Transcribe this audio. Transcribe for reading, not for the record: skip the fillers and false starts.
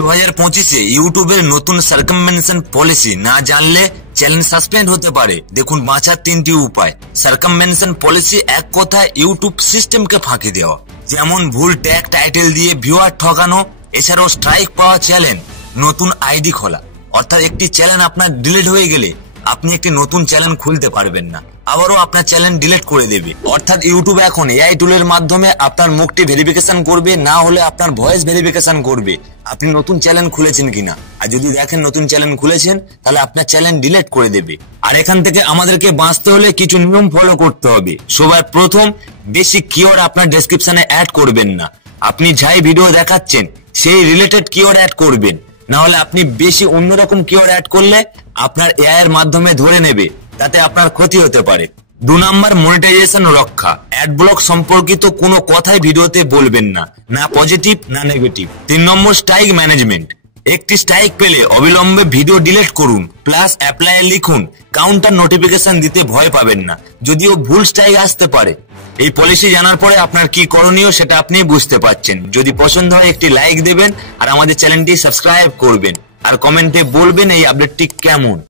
2025-এ ইউটিউবের নতুন সার্কামভেনশন পলিসি না জানলে চ্যানেল সাসপেন্ড হতে পারে। দেখুন বাঁচার 3টি উপায়। সার্কামভেনশন পলিসি এক কথায় ইউটিউব সিস্টেমকে ফাঁকি দেওয়া, যেমন ভুল ট্যাগ টাইটেল দিয়ে ভিউয়ার ঠকানো। এছাড়াও স্ট্রাইক পাওয়া চ্যানেল নতুন আইডি খোলা, অর্থাৎ একটি চ্যানেল আপনার ডিলিট হয়ে গেলে আপনি একটি নতুন চ্যানেল খুলতে পারবেন না, আবারও আপনার চ্যানেল ডিলিট করে দেবে। অর্থাৎ ইউটিউব এখন এআই টুলের মাধ্যমে আপনার মুখটি ভেরিফিকেশন করবে, না হলে আপনার ভয়েস ভেরিফিকেশন করবে আপনি নতুন চ্যানেল খুলেছেন কিনা। আর যদি দেখেন নতুন চ্যানেল খুলেছেন তাহলে আপনার চ্যানেল ডিলিট করে দেবে। আর এখান থেকে আমাদেরকে বাঁচতে হলে কিছু নিয়ম ফলো করতে হবে। সবার প্রথম, বেশি কিওয়ার্ড আপনার ডেসক্রিপশনে অ্যাড করবেন না। আপনি যাই ভিডিও দেখাচ্ছেন সেই রিলেটেড কিওয়ার্ড অ্যাড করবেন, না হলে আপনি বেশি অন্যরকম কিওয়ার্ড অ্যাড করলে আপনার এআই এর মাধ্যমে ধরে নেবে, তাতে আপনার ক্ষতি হতে পারে। 2 নম্বর, মনিটাইজেশন রক্ষা। অ্যাড ব্লক সম্পর্কিত কোনো কথাই ভিডিওতে বলবেন না, না পজিটিভ না নেগেটিভ। 3 নম্বর, স্ট্রাইক ম্যানেজমেন্ট। একটি স্ট্রাইক পেলে অবিলম্বে ভিডিও ডিলিট করুন, প্লাস অ্যাপ্লাই লিখুন। কাউন্টার নোটিফিকেশন দিতে ভয় পাবেন না, যদিও ভুল স্ট্রাইক আসতে পারে। এই পলিসি জানার পরে আপনার কি করণীয় সেটা আপনি বুঝতে পারছেন। যদি পছন্দ হয় একটি লাইক দেবেন আর আমাদের চ্যানেলটি সাবস্ক্রাইব করবেন, আর কমেন্টে বলবেন এই আপডেটটি কেমন।